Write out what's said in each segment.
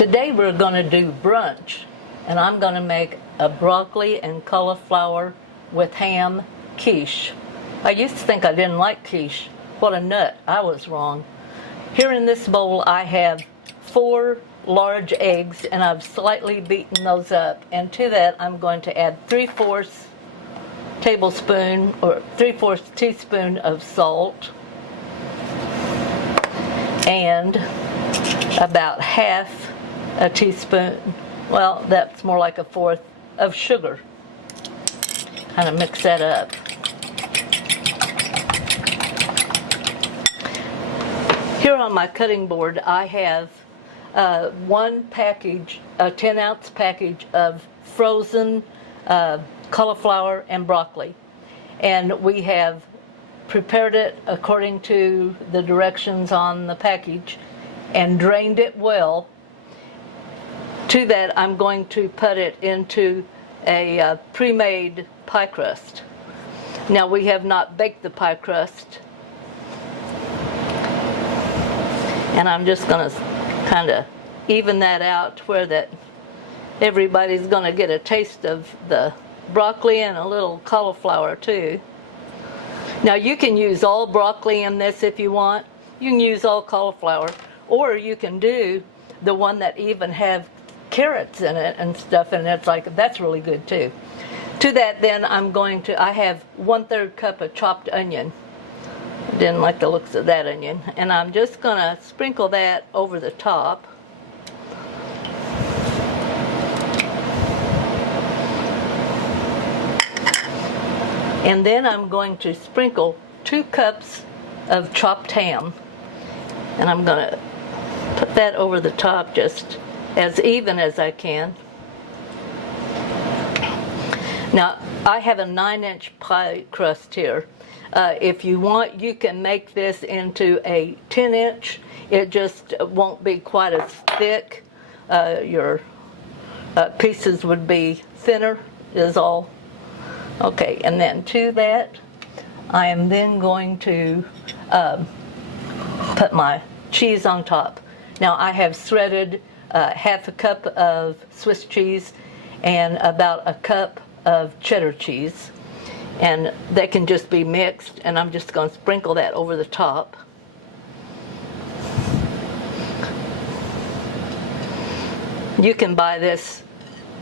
Today we're going to do brunch, and I'm going to make a broccoli and cauliflower with ham quiche. I used to think I didn't like quiche. What a nut. I was wrong. Here in this bowl I have 4 large eggs, and I've slightly beaten those up, and to that I'm going to add 3/4 tablespoon or 3/4 teaspoon of salt and about half a teaspoon, well, that's more like 1/4 of sugar. Kind of mix that up. Here on my cutting board I have one package, a 10-ounce package of frozen cauliflower and broccoli, and we have prepared it according to the directions on the package and drained it well. To that I'm going to put it into a pre-made pie crust. Now we have not baked the pie crust, and I'm just going to kind of even that out where that everybody's going to get a taste of the broccoli and a little cauliflower too. Now you can use all broccoli in this if you want. You can use all cauliflower, or you can do the one that even have carrots in it and stuff, and it's like, that's really good too. To that then I have 1/3 cup of chopped onion. I didn't like the looks of that onion, and I'm just gonna sprinkle that over the top. And then I'm going to sprinkle 2 cups of chopped ham, and I'm gonna put that over the top just as even as I can. Now I have a 9-inch pie crust here. If you want, you can make this into a 10-inch. It just won't be quite as thick. Your pieces would be thinner is all. Okay, and then to that I am then going to put my cheese on top. Now I have shredded half a cup of Swiss cheese and about a cup of cheddar cheese, and they can just be mixed, and I'm just going to sprinkle that over the top. You can buy this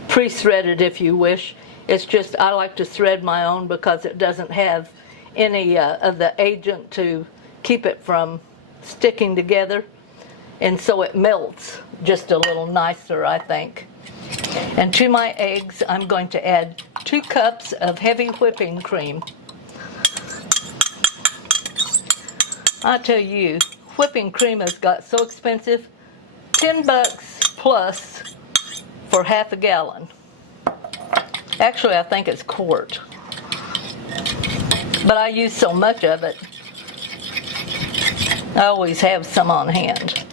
pre-shredded if you wish. It's just I like to shred my own because it doesn't have any of the agent to keep it from sticking together, and so it melts just a little nicer, I think. And to my eggs I'm going to add 2 cups of heavy whipping cream. I tell you, whipping cream has got so expensive. $10 plus for half a gallon. Actually I think it's quart, but I use so much of it I always have some on hand.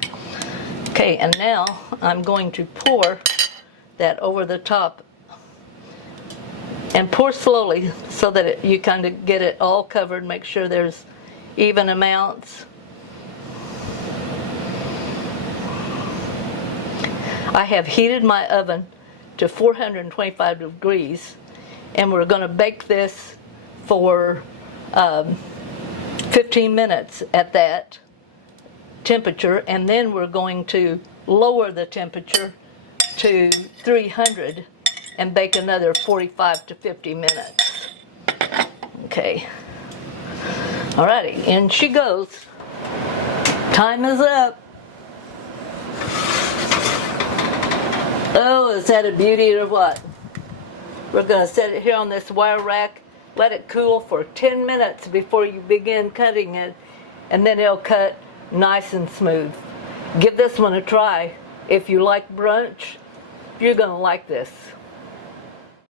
Okay, and now I'm going to pour that over the top, and pour slowly so that you kind of get it all covered. Make sure there's even amounts. I have heated my oven to 425 degrees, and we're going to bake this for 15 minutes at that temperature, and then we're going to lower the temperature to 300 and bake another 45 to 50 minutes. Okay. Alrighty, in she goes. Time is up. Oh, is that a beauty or what? We're going to set it here on this wire rack, let it cool for 10 minutes before you begin cutting it, and then it'll cut nice and smooth. Give this one a try. If you like brunch, you're going to like this.